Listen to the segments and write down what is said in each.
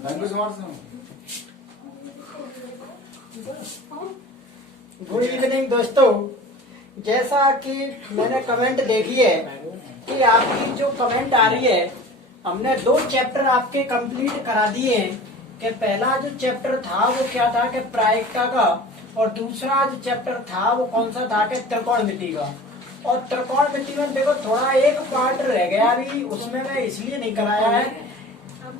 Good evening दोस्तों, जैसा कि मैंने कमेंट देखी है कि आपकी जो कमेंट आ रही है, हमने 2 चैप्टर आपके कंप्लीट करा दिए हैं। कि पहला जो चैप्टर था वो क्या था कि प्रायिकता का, और दूसरा जो चैप्टर था वो कौन सा था कि त्रिकोणमिति का। और त्रिकोणमिति में देखो थोड़ा एक पार्ट रह गया अभी, उसमें मैं इसलिए नहीं कराया है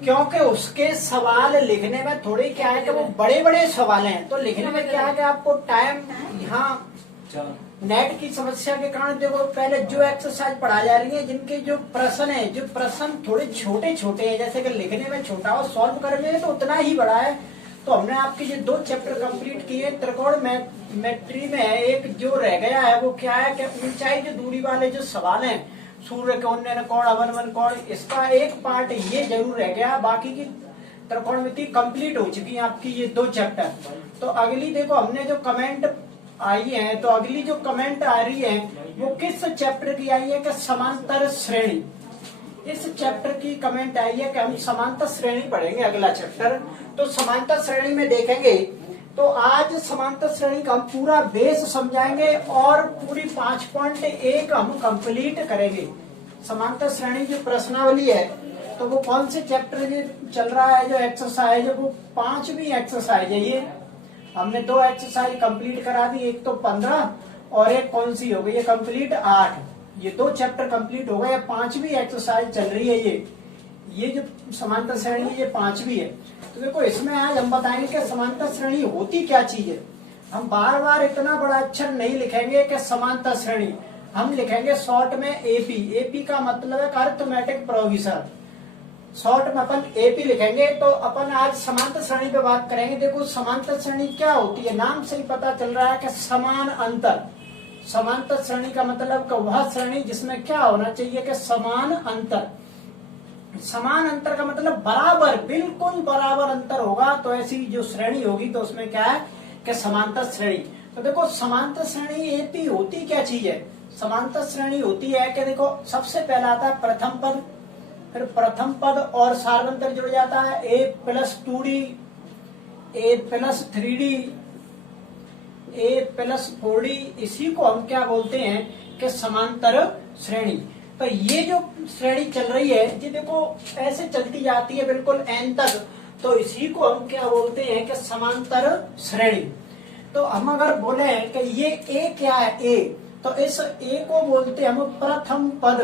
क्योंकि उसके सवाल लिखने में थोड़े क्या है कि वो बड़े बड़े सवाल हैं, तो लिखने में क्या है कि आपको टाइम, यहाँ नेट की समस्या के कारण देखो पहले जो एक्सरसाइज पढ़ा जा रही है, जिनके जो प्रश्न थोड़े छोटे छोटे हैं, जैसे कि लिखने में छोटा और सॉल्व करने में तो उतना ही बड़ा है। तो हमने आपके ये 2 चैप्टर कंप्लीट किए। त्रिकोणमिति में एक जो रह गया है वो क्या है कि ऊंचाई जो दूरी वाले जो सवाल हैं, सूर्य कोण, उन्नयन कोण, अवनमन कोण, इसका एक पार्ट ये जरूर रह गया। बाकी की त्रिकोणमिति कंप्लीट हो चुकी है आपकी ये 2 चैप्टर। तो अगली देखो हमने जो कमेंट आई है, तो अगली जो कमेंट आ रही है वो किस चैप्टर की आई है कि समांतर श्रेणी। इस चैप्टर की कमेंट आई है कि हम समांतर श्रेणी पढ़ेंगे अगला चैप्टर। तो समांतर श्रेणी में देखेंगे तो आज समांतर श्रेणी का हम पूरा बेस समझाएंगे और पूरी 5.1 हम कंप्लीट करेंगे। समांतर श्रेणी की प्रश्नावली है तो वो कौन से चैप्टर में चल रहा है, जो एक्सरसाइज है वो 5वीं एक्सरसाइज है। ये हमने 2 एक्सरसाइज कंप्लीट करा दी, एक तो 15 और एक कौन सी हो गई है कंप्लीट 8। ये 2 चैप्टर कंप्लीट हो गए, 5वीं एक्सरसाइज चल रही है। ये जो समांतर श्रेणी है ये 5वीं है। तो देखो इसमें आज हम बताएंगे कि समांतर श्रेणी होती क्या चीज है। हम बार बार इतना बड़ा अक्षर नहीं लिखेंगे कि समांतर श्रेणी, हम लिखेंगे शॉर्ट में एपी। एपी का मतलब है अरिथमेटिक प्रोग्रेशन, शॉर्ट में अपन एपी लिखेंगे। तो अपन आज समांतर श्रेणी पे बात करेंगे। देखो समांतर श्रेणी क्या होती है, नाम से ही पता चल रहा है कि समान अंतर। समांतर श्रेणी का मतलब कि वह श्रेणी जिसमें क्या होना चाहिए कि समान अंतर। समान अंतर का मतलब बराबर, बिल्कुल बराबर अंतर होगा, तो ऐसी जो श्रेणी होगी तो उसमें क्या है कि समांतर श्रेणी। तो देखो समांतर श्रेणी एपी होती क्या चीज है। समांतर श्रेणी होती है कि देखो सबसे पहला आता है प्रथम पद, फिर प्रथम पद और सार्वंतर जुड़ जाता है a + 2d, a + 3d, a + 4d। इसी को हम क्या बोलते हैं कि समांतर श्रेणी। तो ये जो श्रेणी चल रही है ये देखो ऐसे चलती जाती है बिल्कुल n तक, तो इसी को हम क्या बोलते हैं कि समांतर श्रेणी। तो हम अगर बोले कि ये a क्या है, a, तो इस a को बोलते हैं हम प्रथम पद।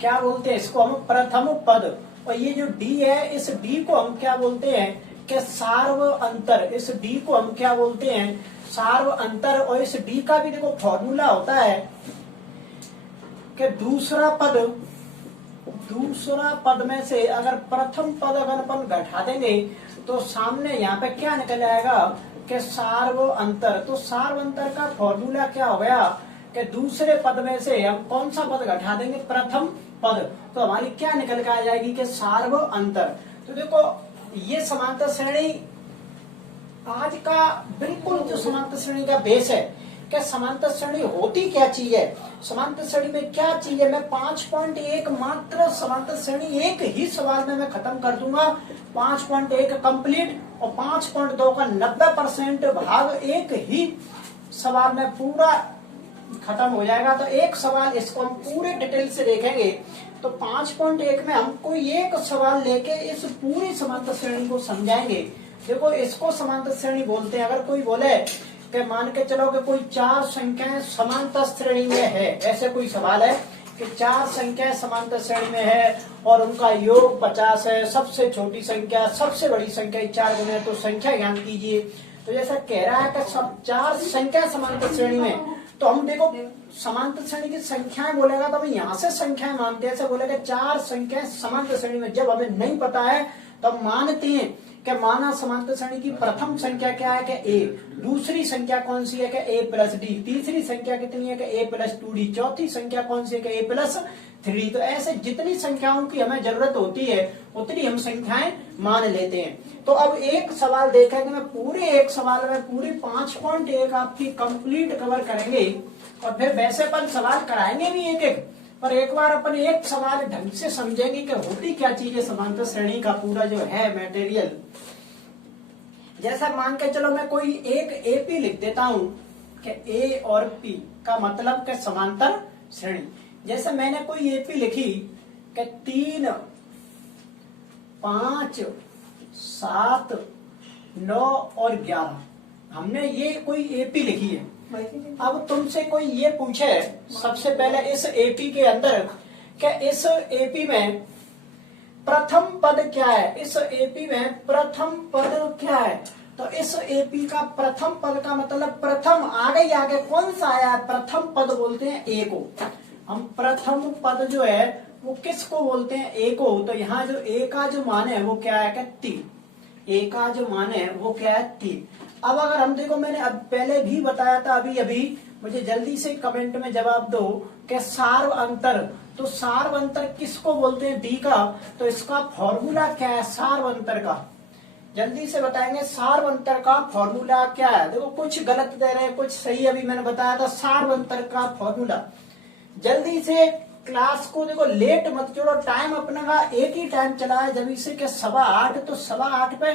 क्या बोलते हैं इसको हम प्रथम पद। और ये जो d है, इस d को हम क्या बोलते हैं कि सार्व अंतर। इस d को हम क्या बोलते हैं, सार्व अंतर। और इस d का भी देखो फॉर्मूला होता है कि दूसरा पद में से अगर प्रथम पद अगर अपन घटा देंगे तो सामने यहाँ पे क्या निकल आएगा कि सार्व अंतर। तो सार्व अंतर का फॉर्मूला क्या हो गया कि दूसरे पद में से हम कौन सा पद घटा देंगे, प्रथम पद, तो हमारी क्या निकल के आ जाएगी कि सार्व अंतर। तो देखो ये समांतर श्रेणी आज का बिल्कुल जो समांतर श्रेणी का बेस है कि समांतर श्रेणी होती क्या चीज है, समांतर श्रेणी में क्या चीज है। मैं 5.1 मात्र समांतर श्रेणी एक ही सवाल में मैं खत्म कर दूंगा। 5.1 कंप्लीट और 5.2 का 90% भाग एक ही सवाल में पूरा खत्म हो जाएगा। तो एक सवाल इसको हम पूरे डिटेल से देखेंगे। तो 5.1 में हम कोई एक सवाल लेके इस पूरी समांतर श्रेणी को समझाएंगे। देखो इसको समांतर श्रेणी बोलते हैं। अगर कोई बोले कि मान के चलो कि कोई 4 संख्याएं समांतर श्रेणी में है, ऐसे कोई सवाल है कि 4 संख्याएं समांतर श्रेणी में है और उनका योग 50 है, सबसे छोटी संख्या सबसे बड़ी संख्या 4 गुना है, तो संख्या ज्ञान कीजिए। तो जैसा कह रहा है कि सब 4 संख्या समांतर श्रेणी में, तो हम देखो समांतर श्रेणी की संख्याएं बोलेगा तो हम यहाँ से संख्याएं मानते हैं। ऐसे बोलेगा 4 संख्याएं समांतर श्रेणी में। जब हमें नहीं पता है तो हम मानते हैं कि माना समांतर श्रेणी की प्रथम संख्या क्या है कि a, दूसरी संख्या कौन सी है कि a + d, तीसरी संख्या कितनी है कि a + 2d, चौथी संख्या कौन सी है कि a + 3। तो ऐसे जितनी संख्याओं की हमें जरूरत होती है उतनी हम संख्याएं मान लेते हैं। तो अब एक सवाल देखेंगे, मैं पूरे एक सवाल में पूरी 5.1 आपकी कंप्लीट कवर करेंगे और फिर वैसे अपन सवाल कराएंगे भी एक एक। पर एक बार अपन एक सवाल ढंग से समझेंगे कि होती क्या चीज है समांतर श्रेणी का पूरा जो है मटेरियल। जैसा मान के चलो मैं कोई एक एपी लिख देता हूं कि ए और पी का मतलब के समांतर श्रेणी। जैसे मैंने कोई एपी लिखी कि 3, 5, 7, 9 और 11, हमने ये कोई एपी लिखी है। अब तुमसे कोई ये पूछे सबसे पहले इस एपी के अंदर क्या इस एपी में प्रथम पद क्या है, इस एपी में प्रथम पद क्या है। तो इस एपी का प्रथम पद का मतलब प्रथम आगे कौन सा आया है, प्रथम पद बोलते हैं ए को। हम प्रथम पद जो है वो किसको बोलते हैं, ए को। तो यहाँ जो ए का जो मान है वो क्या है, 3। ए का जो मान है वो क्या है, 3। अब अगर हम देखो, मैंने अब पहले भी बताया था, अभी मुझे जल्दी से कमेंट में जवाब दो कि सार्व अंतर। तो सार्व अंतर किसको बोलते हैं, डी का। तो इसका फॉर्मूला क्या है सार्व अंतर का, जल्दी से बताएंगे। सार्व अंतर का फॉर्मूला क्या है। देखो कुछ गलत दे रहे हैं, कुछ सही अभी मैंने बताया था। सार्व अंतर का फॉर्मूला जल्दी से क्लास को देखो, लेट मत जोड़ो, टाइम अपने का एक ही टाइम चला है जब इसे के 8:15, तो 8:15 पे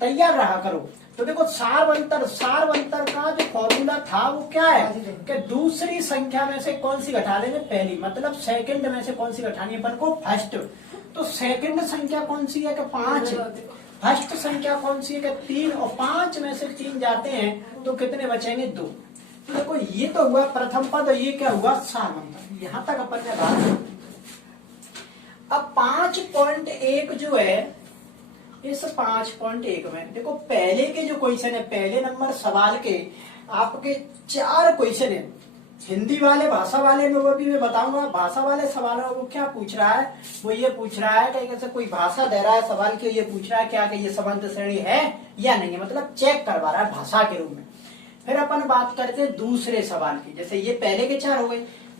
तैयार रहा करो। तो देखो सार्व अंतर का जो फॉर्मूला था वो क्या है कि दूसरी संख्या में से कौन सी घटा लेंगे, पहली, मतलब सेकंड में से कौन सी घटानी है अपन को, फर्स्ट। तो सेकंड संख्या कौन सी है कि 5, फर्स्ट संख्या कौन सी है कि 3, और 5 में से 3 जाते हैं तो कितने बचेंगे, 2। तो देखो ये तो हुआ प्रथम पद, और ये क्या हुआ, सार्व अंतर। यहां तक अपन ने बात। अब 5.1 जो है, इस 5.1 में देखो पहले के जो क्वेश्चन है, पहले नंबर सवाल के आपके 4 क्वेश्चन है। हिंदी वाले, भाषा वाले में वो भी मैं बताऊंगा। भाषा वाले सवाल वो क्या पूछ रहा है, वो ये पूछ रहा है कि जैसे कोई भाषा दे रहा है सवाल के, ये पूछ रहा है क्या कि ये समांतर श्रेणी है या नहीं है, मतलब चेक करवा रहा है भाषा के रूप में। फिर अपन बात करते हैं दूसरे सवाल की। जैसे ये पहले के 4 हो गए,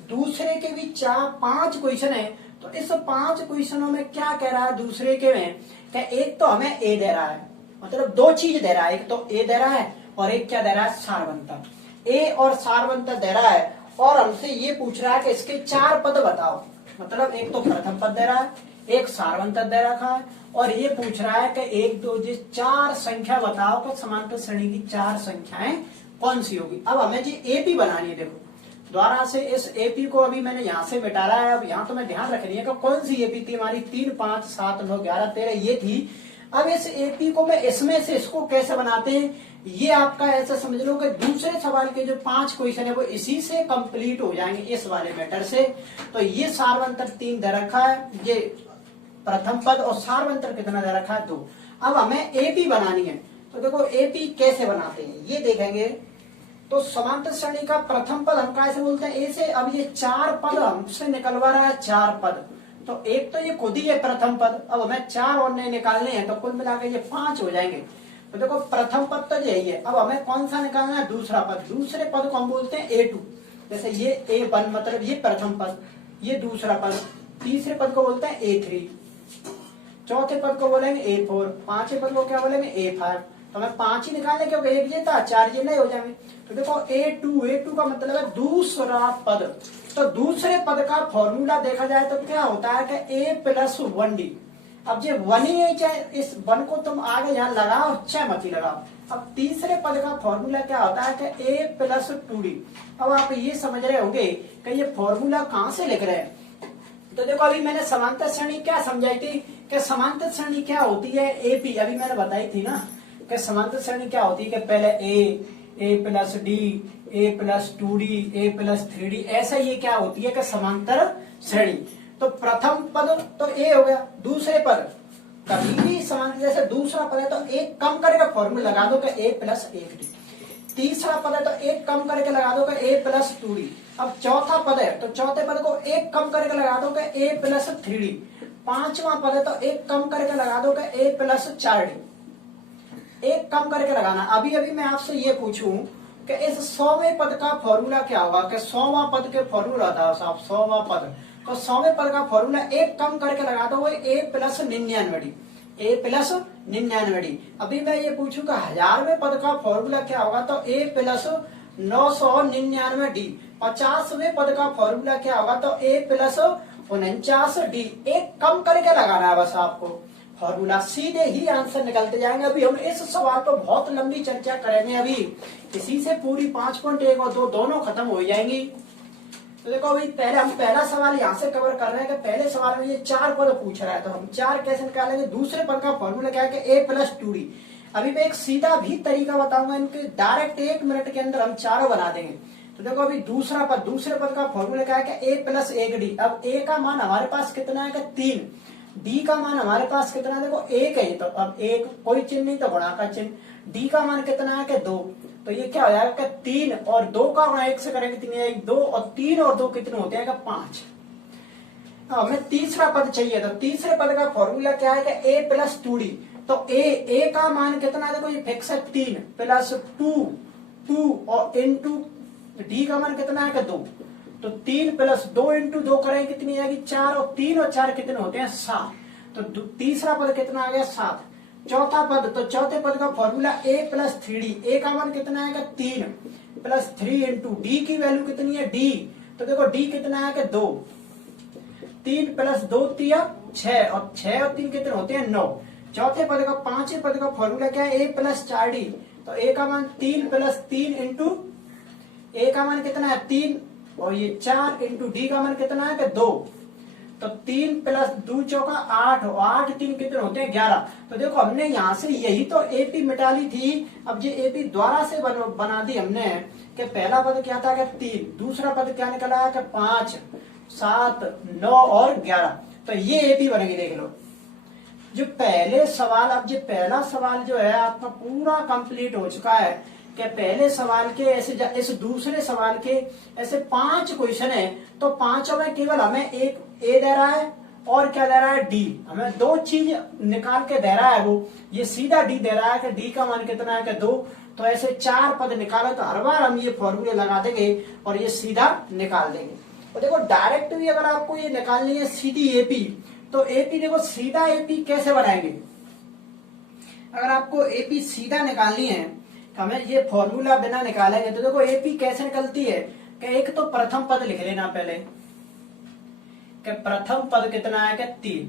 दूसरे के भी 5 क्वेश्चन है। तो इस 5 क्वेश्चनों में क्या कह रहा है दूसरे के में, क्या एक तो हमें ए दे रहा है, मतलब 2 चीज दे रहा है, एक तो ए दे रहा है और एक क्या दे रहा है, सार्व अंतर। ए और सार्व अंतर दे रहा है और हमसे ये पूछ रहा है कि इसके 4 पद बताओ। मतलब एक तो प्रथम पद दे रहा है, एक सार्व अंतर दे रखा है, और ये पूछ रहा है कि 1, 2, 4 संख्या बताओ कि समांतर श्रेणी की 4 संख्याएं कौन सी होगी। अब हमें जी एपी बनानी है। देखो द्वारा से इस एपी को अभी मैंने यहाँ से मिटा रहा है। अब यहाँ तो मैं ध्यान रखनी है कि कौन सी एपी थी हमारी, 3, 5, 7, 9, 11, 13 ये थी। अब इस एपी को मैं इसमें से इसको कैसे बनाते हैं, ये आपका ऐसा समझ लो कि दूसरे सवाल के जो 5 क्वेश्चन है वो इसी से कंप्लीट हो जाएंगे, इस वाले मैटर से। तो ये सार्व अंतर 3 दे रखा है, ये प्रथम पद, और सार्व अंतर कितना दे रखा है, 2। अब हमें एपी बनानी है। तो देखो एपी कैसे बनाते हैं ये देखेंगे। तो समांतर श्रेणी का प्रथम पद हम कैसे बोलते हैं, ए से। अब ये 4 पद हमसे निकलवा रहा है, 4 पद। तो एक तो ये खुद ही है प्रथम पद, अब हमें 4 और नए निकालने हैं, तो कुल मिलाकर ये 5 हो जाएंगे। तो देखो प्रथम पद तो यही है। अब हमें कौन सा निकालना है, दूसरा पद। दूसरे पद को हम बोलते हैं A2। जैसे ये A1 मतलब ये प्रथम पद, ये दूसरा पद। तीसरे पद को बोलते हैं A3, चौथे पद को बोलेंगे A4, पांचवें पद को क्या बोलेंगे, A5। तो हमें 5 ही निकालने, क्योंकि एक ये था, 4 ये नहीं हो जाएंगे। तो देखो A2 का मतलब है दूसरा पद। तो दूसरे पद का फॉर्मूला देखा जाए तो क्या होता है कि A+1D। अब ये 1 ही है, चाहे इस 1 को तुम आगे यहाँ लगाओ चाहे मत ही लगाओ। अब तीसरे पद का फॉर्मूला क्या होता है कि A+2D। अब आप ये समझ रहे होंगे कि ये फॉर्मूला कहाँ से लिख रहे हैं। तो देखो अभी मैंने समांतर श्रेणी क्या समझाई थी कि समांतर श्रेणी क्या होती है, एपी। अभी मैंने बताई थी ना कि समांतर श्रेणी क्या होती है कि पहले A+D, A+2D, A+3D, ऐसा ये क्या होती है कि समांतर श्रेणी। तो प्रथम पद तो A हो गया, दूसरे पद कभी भी समांतर, जैसे दूसरा पद है तो एक कम करके फॉर्मूला लगा दो कि A+1D। तीसरा पद है तो एक कम करके लगा दो कि A+2D। अब चौथा पद है तो चौथे पद को एक कम करके लगा दो कि A+3D। पांचवा पद है तो एक कम करके लगा दो कि A+4D। एक कम करके लगाना। अभी अभी मैं आपसे ये पूछूं कि इस 100वें पद का फॉर्मूला क्या होगा, कि 100वां पद के फॉर्मूला था साहब, 100वां पद। तो 100वें पद का फॉर्मूला एक कम करके लगा दो, A+99D, A+99D। अभी मैं ये पूछूं कि 1000वें पद का फॉर्मूला क्या होगा, तो A+99 999D। 50वें पद का फॉर्मूला क्या होगा, तो A प्लस 49D। एक कम करके लगाना है बस आपको फॉर्मूला, सीधे ही आंसर निकलते जाएंगे। अभी हम इस सवाल पर बहुत लंबी चर्चा करेंगे, अभी इसी से पूरी 5.1 और 2 दोनों खत्म हो जाएंगी। तो देखो अभी पहले हम पहला सवाल यहाँ से कवर कर रहे हैं कि पहले सवाल में ये 4 पद पूछ रहा है, तो हम 4 कैसे निकालेंगे। दूसरे पद का फॉर्मूला क्या है कि A प्लस 2D। अभी मैं एक सीधा भी तरीका बताऊंगा, इनके डायरेक्ट 1 मिनट के अंदर हम चारों बना देंगे। तो देखो अभी दूसरे पद का फॉर्मूला क्या है कि A प्लस 1D। अब A का मान हमारे पास कितना है कि 3, D का मान हमारे पास कितना है, देखो 1 है, तो अब 1 कोई चिन्ह नहीं तो गुणा का चिन्ह। D का मान कितना है कि 2, तो ये क्या हो जाएगा कि 3 और 2 का गुणा 1 से करेंगे कितनी आएगी 2, और 3 और 2 कितने होते हैं कि 5। हमें तीसरा पद चाहिए, तो तीसरे पद का फॉर्मूला क्या है कि A प्लस 2D। तो A का मान कितना है, देखो ये फिक्स है 3 प्लस 2 और इंटू D का मान कितना है कि 2, तो 3 प्लस 2 इंटू 2 करें कितनी आएगी 4, और 3 और 4 कितने होते हैं 7। तो तीसरा पद कितना आ गया 7। चौथा पद, तो चौथे पद का formula A plus 3D। A का मान कितना है 3 प्लस 3 इंटू D की वैल्यू कितनी है D, तो देखो D कितना है 2, 3 प्लस 2 3 6, और 6 और 3 कितने होते हैं 9। चौथे पद का पांचवें पद का फॉर्मूला क्या है A प्लस 4D। तो A का मान 3 प्लस 3 इंटू A का मान कितना है 3, और ये 4 इंटू D का मान कितना है 2, तो 3 प्लस 2 चौका 8, और 8 3 कितने होते हैं 11। तो देखो हमने यहाँ से यही तो AP मिटा ली थी, अब ये AP द्वारा से बना दी हमने कि पहला पद क्या था कि 3, दूसरा पद क्या निकला है कि 5 7 9 और 11, तो ये AP बनेगी। देख लो जो पहले सवाल, अब ये पहला सवाल जो है आपका पूरा कंप्लीट हो चुका है कि पहले सवाल के ऐसे इस दूसरे सवाल के ऐसे 5 क्वेश्चन है, तो पांचों में केवल हमें एक A दे रहा है और क्या दे रहा है D। हमें 2 चीज निकाल के दे रहा है, वो ये सीधा D दे रहा है कि D का मान कितना है कि 2। तो ऐसे 4 पद निकालो, तो हर बार हम ये फॉर्मूले लगा देंगे और ये सीधा निकाल देंगे। और देखो डायरेक्ट भी अगर आपको ये निकालनी है सीधी AP, तो AP देखो सीधा AP कैसे बनाएंगे। अगर आपको AP सीधा निकालनी है, हमें ये फॉर्मूला बिना निकालेंगे, तो देखो AP कैसे निकलती है कि एक तो प्रथम पद लिख लेना पहले कि प्रथम पद कितना है कि 3।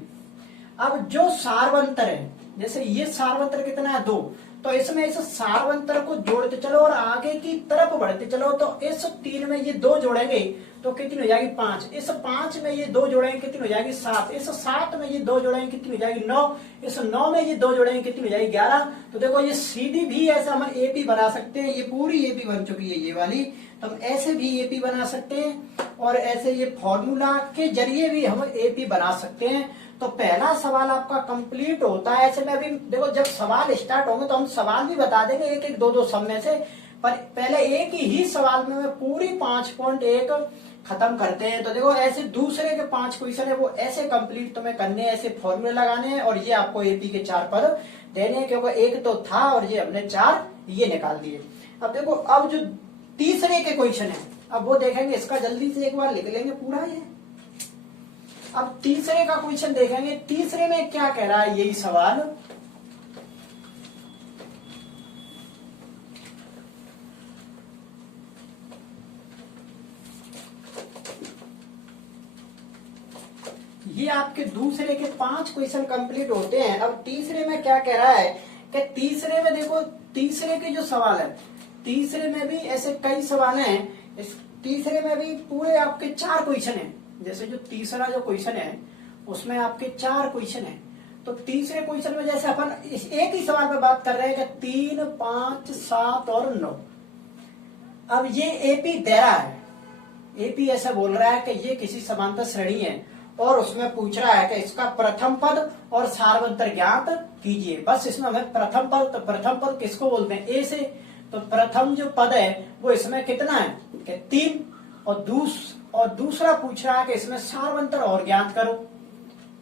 अब जो सारवंतर है, जैसे ये सारवंतर कितना है 2, तो इसमें इस सारवंतर को जोड़ते चलो और आगे की तरफ बढ़ते चलो, तो इस 3 में ये 2 जोड़ेंगे तो कितनी हो जाएगी 5, इस 5 में ये 2 जोड़ेंगे कितनी हो जाएगी 7, इस 7 में ये 2 जोड़ेंगे कितनी हो जाएगी 9, इस 9 में ये 2 जोड़ेंगे कितनी हो जाएगी 11। तो देखो ये सीधी भी ऐसा हम AP बना सकते हैं, ये पूरी AP बन चुकी है ये वाली, तो हम ऐसे भी AP बना सकते हैं और ऐसे ये फॉर्मूला के जरिए भी हम AP बना सकते हैं। तो पहला सवाल आपका कंप्लीट होता है। ऐसे में अभी देखो जब सवाल स्टार्ट होंगे तो हम सवाल भी बता देंगे एक एक दो दो सब में से, पर पहले एक ही सवाल में पूरी 5.1 खत्म करते हैं। तो देखो ऐसे दूसरे के 5 क्वेश्चन है वो ऐसे कंप्लीट तुम्हें करने, ऐसे फॉर्मूले लगाने हैं और ये आपको AP के 4 पद देने हैं, क्योंकि एक तो था और ये हमने 4 ये निकाल दिए। अब देखो अब जो तीसरे के क्वेश्चन है अब वो देखेंगे, इसका जल्दी से एक बार लिख लेंगे पूरा ये। अब तीसरे का क्वेश्चन देखेंगे, तीसरे में क्या कह रहा है यही सवाल। ये आपके दूसरे के 5 क्वेश्चन कंप्लीट होते हैं। अब तीसरे में क्या कह रहा है कि तीसरे में देखो तीसरे के जो सवाल है, तीसरे में भी ऐसे कई सवाल हैं, इस तीसरे में भी पूरे आपके 4 क्वेश्चन हैं। जैसे जो तीसरा जो क्वेश्चन है उसमें आपके 4 क्वेश्चन हैं, तो तीसरे क्वेश्चन में जैसे अपन इस एक ही सवाल पे बात कर रहे हैं कि 3 5 7 और 9। अब ये AP दे रहा है, AP ऐसा बोल रहा है कि ये किसी समांतर श्रेणी है और उसमें पूछ रहा है कि इसका प्रथम पद और सारवंतर ज्ञात कीजिए। बस इसमें हमें प्रथम पद, तो प्रथम पद किसको बोलते हैं A से, तो प्रथम जो पद है वो इसमें कितना है कि 3, और दूसरा पूछ रहा है कि इसमें सारवंतर और ज्ञात करो।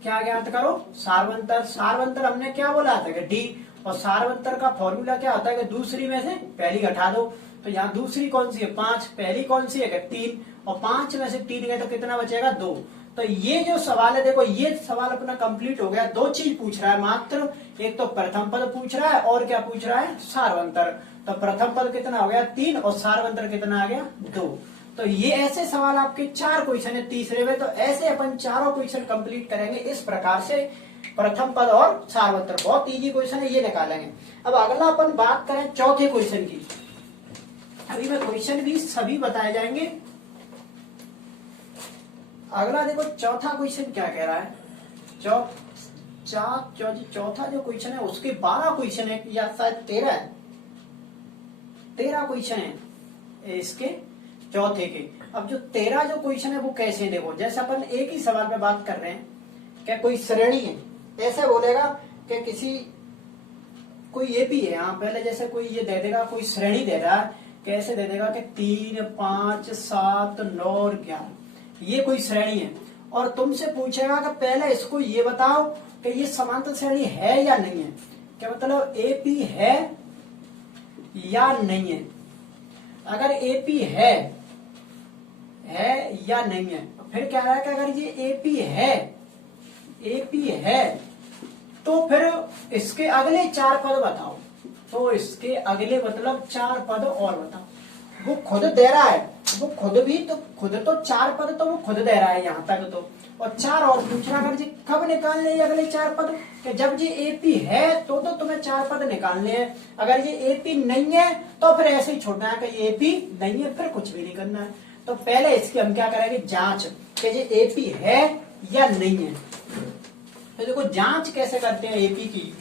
क्या ज्ञात करो? सारवंतर। सारवंतर हमने क्या बोला था कि D, और सारवंतर का फॉर्मूला क्या होता है कि दूसरी में से पहली घटा दो। तो यहाँ दूसरी कौन सी है 5, पहली कौन सी है 3, और 5 में से 3 गए तो कितना बचेगा 2। तो ये जो सवाल है, देखो ये सवाल अपना कंप्लीट हो गया। दो चीज पूछ रहा है मात्र, एक तो प्रथम पद पूछ रहा है और क्या पूछ रहा है, सार्वंतर। तो प्रथम पद कितना हो गया 3 और सार्वंतर कितना आ गया 2। तो ये ऐसे सवाल आपके 4 क्वेश्चन है तीसरे में, तो ऐसे अपन चारों क्वेश्चन कंप्लीट करेंगे इस प्रकार से। प्रथम पद और सार्वंतर बहुत इजी क्वेश्चन है, ये निकालेंगे। अब अगला अपन बात करें चौथे क्वेश्चन की। अभी मैं क्वेश्चन भी सभी बताए जाएंगे। अगला देखो चौथा क्वेश्चन क्या कह रहा है। चौथा जो क्वेश्चन है उसके 12 क्वेश्चन है या शायद 13 क्वेश्चन है इसके चौथे के। अब जो 13 जो क्वेश्चन है वो कैसे, देखो जैसे अपन एक ही सवाल पे बात कर रहे हैं, क्या कोई श्रेणी है, ऐसे बोलेगा कि किसी कोई एपी है, यहाँ पहले जैसे कोई ये दे देगा, कोई श्रेणी दे रहा है, कैसे दे देगा कि 3, 5, 7, 9 और 11, ये कोई श्रेणी है। और तुमसे पूछेगा कि पहले इसको ये बताओ कि ये समांतर श्रेणी है या नहीं है। क्या मतलब एपी है या नहीं है। अगर एपी है या नहीं है, फिर क्या रहा है कि अगर ये एपी है तो फिर इसके अगले 4 पद बताओ। तो इसके अगले मतलब 4 पद और बताओ। वो खुद दे रहा है, वो खुद तो 4 पद तो वो खुद दे रहा है यहाँ तक तो, और 4 और पूछ रहा। अगर जी कब निकालने हैं अगले 4 पद, कि जब जी एपी है तो तुम्हें 4 पद निकालने हैं। अगर ये एपी नहीं है तो फिर ऐसे ही छोड़ना है कि ये एपी नहीं है, फिर कुछ भी नहीं करना है। तो पहले इसकी हम क्या करेंगे, जांच कि ये एपी है या नहीं है। तो देखो जांच कैसे करते हैं एपी की।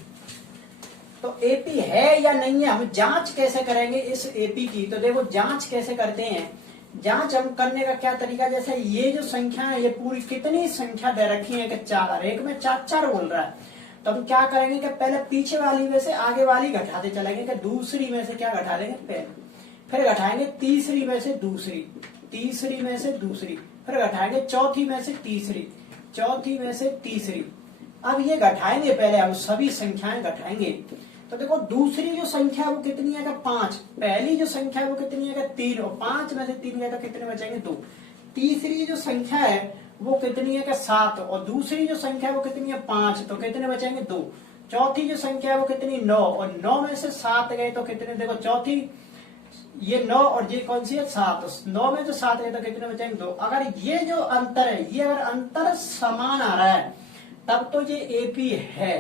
तो एपी है या नहीं है, हम जांच कैसे करेंगे इस एपी की। तो देखो जांच कैसे करते हैं, जांच हम करने का क्या तरीका, जैसे ये जो संख्या है ये पूरी कितनी संख्या दे रखी है कि 4, और एक में 4 बोल रहा है। तो हम क्या करेंगे कि पहले पीछे वाली में से आगे वाली घटाते चलेंगे, कि दूसरी में से क्या घटा देंगे पहले, फिर घटाएंगे तीसरी में से दूसरी, तीसरी में से दूसरी, फिर घटाएंगे चौथी में से तीसरी, चौथी में से तीसरी। अब ये घटाएंगे, पहले हम सभी संख्याएं घटाएंगे। तो देखो दूसरी जो संख्या है वो कितनी है, 5। पहली जो संख्या है वो कितनी है, 3, और 5 में से 3 गया तो कितने बचेंगे, 2। तीसरी जो संख्या है वो कितनी है, 7, और दूसरी जो संख्या है वो कितनी है, 5, तो कितने बचेंगे, 2। चौथी जो संख्या है वो कितनी, 9, और 9 में से 7 गए तो कितने, देखो चौथी ये 9 और ये कौन सी है, 7, 9 में जो 7 गए तो कितने बचेंगे, 2। अगर ये जो अंतर है, ये अगर अंतर समान आ रहा है तब तो ये एपी है।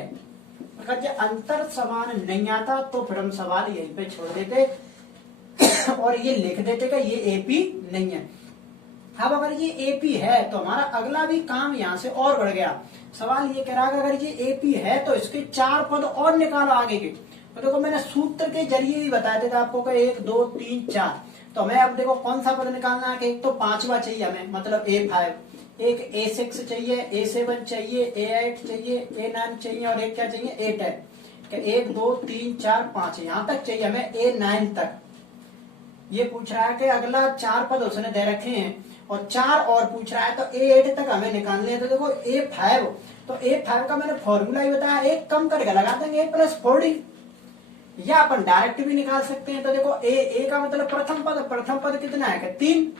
अगर ये अंतर समान नहीं आता तो फिर हम सवाल यहीं पे छोड़ देते और ये लिख देते कि ये एपी नहीं है। अब अगर ये एपी है तो हमारा अगला भी काम यहाँ से और बढ़ गया। सवाल ये कह रहा है अगर ये एपी है तो इसके 4 पद और निकालो आगे के। तो देखो मैंने सूत्र के जरिए भी बताया था आपको कि 1, 2, 3, 4। तो हमें अब देखो कौन सा पद निकालना है, एक तो 5वां चाहिए हमें, मतलब A5, एक A6 चाहिए, A7 चाहिए, A8 चाहिए, A9 चाहिए, और एक क्या चाहिए, A10। 1, 2, 3, 4, 5 यहाँ तक चाहिए हमें, A9 तक। ये पूछ रहा है कि अगला 4 पद उसने दे रखे हैं और 4 और पूछ रहा है, तो A8 तक हमें निकालने हैं। तो देखो A5, तो A5 का मैंने फॉर्मूला ही बताया, एक कम करके लगा देंगे A + 4D, या अपन डायरेक्ट भी निकाल सकते हैं। तो देखो A का मतलब प्रथम पद कितना है, 3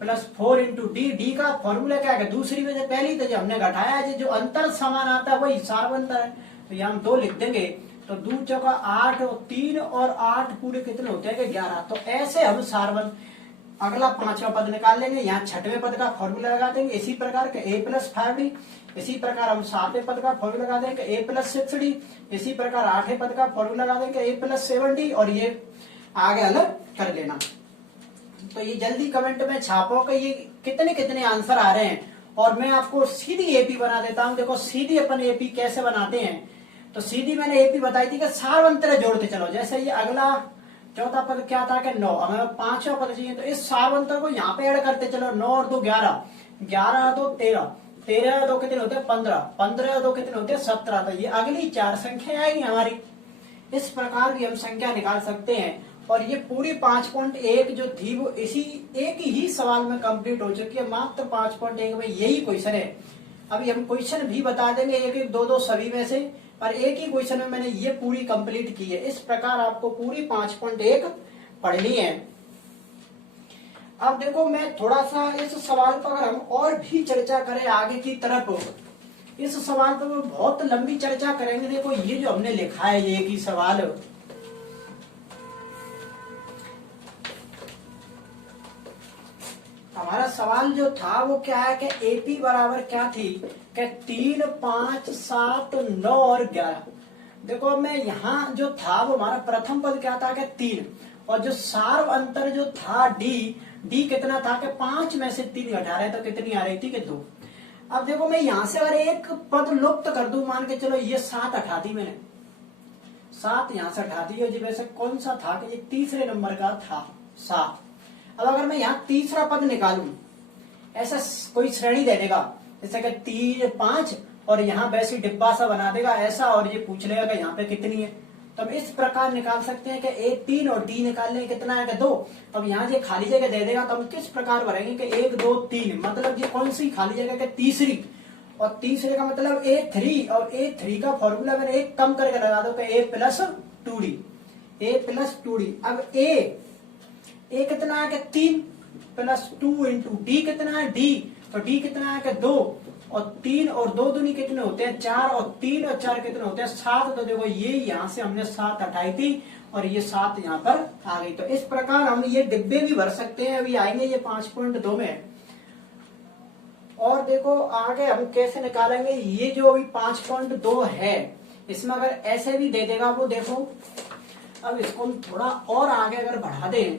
+ 4 × D। D का फॉर्मूला क्या है, दूसरी में से पहली, तो जो हमने घटाया है जो अंतर समान आता है वही सार्वंतर है। तो यहाँ हम 2 लिख देंगे। तो 2 चौका 8, और 3 और 8 पूरे कितने होते हैं, 11। तो ऐसे हम सार्वंतर अगला 5वां पद निकाल लेंगे। यहाँ 6वें पद का फॉर्मूला लगा देंगे, इसी प्रकार के A + 5D। इसी प्रकार हम 7वें पद का फॉर्मूला लगा देंगे A + 6D। इसी प्रकार 8वें पद का फॉर्मूला लगा देंगे A + 7D, और ये आगे अलग कर लेना। तो ये जल्दी कमेंट में छापो कि ये कितने कितने आंसर आ रहे हैं, और मैं आपको सीधी एपी बना देता हूं। देखो सीधी अपन एपी कैसे बनाते हैं। तो सीधी मैंने एपी बताई थी कि सार्वंतर जोड़ते चलो। जैसे ये अगला चौथा पद क्या था कि 9, हमें 5वां पद चाहिए, तो इस सार्वंतर को यहाँ पे ऐड करते चलो। 9 और 2 11, 11 और 2 13, 13 और 2 कितने होते हैं, 15, 15 और 2 कितने होते हैं, 17। तो ये अगली 4 संख्या आएगी हमारी। इस प्रकार भी हम संख्या निकाल सकते हैं। और ये पूरी 5.1 जो थी वो इसी एक ही सवाल में कंप्लीट हो चुकी है, मात्र 5.1 में यही क्वेश्चन है। अभी हम क्वेश्चन भी बता देंगे, 1, 1, 2, 2 सभी में से, पर एक ही क्वेश्चन में मैंने ये पूरी कंप्लीट की है। इस प्रकार आपको पूरी 5.1 पढ़नी है। अब देखो मैं थोड़ा सा इस सवाल पर अगर हम और भी चर्चा करें आगे की तरफ, इस सवाल पर बहुत लंबी चर्चा करेंगे। देखो ये जो हमने लिखा है ये एक ही सवाल, हमारा सवाल जो था वो क्या है कि एपी बराबर क्या थी कि 3, 5, 7, 9 और 11। देखो मैं यहाँ जो था वो हमारा प्रथम पद क्या था कि 3, और जो सार्व अंतर जो था डी कितना था कि 5 में से 3 घटा रहे तो कितनी आ रही थी कि 2। अब देखो मैं यहाँ से अगर एक पद लुप्त कर दूं, मान के चलो ये 7 हटा दी मैंने, 7 यहाँ से हटा दी, और जी वैसे कौन सा था कि ये तीसरे नंबर का था 7। अब अगर मैं यहाँ तीसरा पद निकालूं, ऐसा कोई श्रेणी दे देगा जैसे कि 3, 5 और यहाँ वैसी डिब्बा सा बना देगा ऐसा, और ये पूछ लेगा कि यहाँ पे कितनी है। तो हम इस प्रकार निकाल सकते हैं कि ए 3 और डी निकालने कितना है कि 2। अब यहाँ ये खाली जगह दे देगा तो हम किस प्रकार भरेंगे कि 1, 2, 3, मतलब ये कौन सी खाली जगह कि तीसरी, और तीसरे का मतलब A3, और A3 का फॉर्मूला मैंने एक कम करके लगा दो कि A plus 2D, A plus 2D। अब ए कितना है कि 3 प्लस 2 इंटू डी कितना है डी, तो डी कितना है कि 2, और 3 और 2 दूनी कितने होते हैं 4, और 3 और 4 कितने होते हैं 7। तो देखो ये यहाँ से हमने 7 हटाई थी और ये 7 यहाँ पर आ गई। तो इस प्रकार हम ये डिब्बे भी भर सकते हैं, अभी आएंगे ये 5.2 में। और देखो आगे हम कैसे निकालेंगे, ये जो अभी 5.2 है इसमें अगर ऐसे भी दे देगा वो देखो। अब इसको हम थोड़ा और आगे अगर बढ़ा दें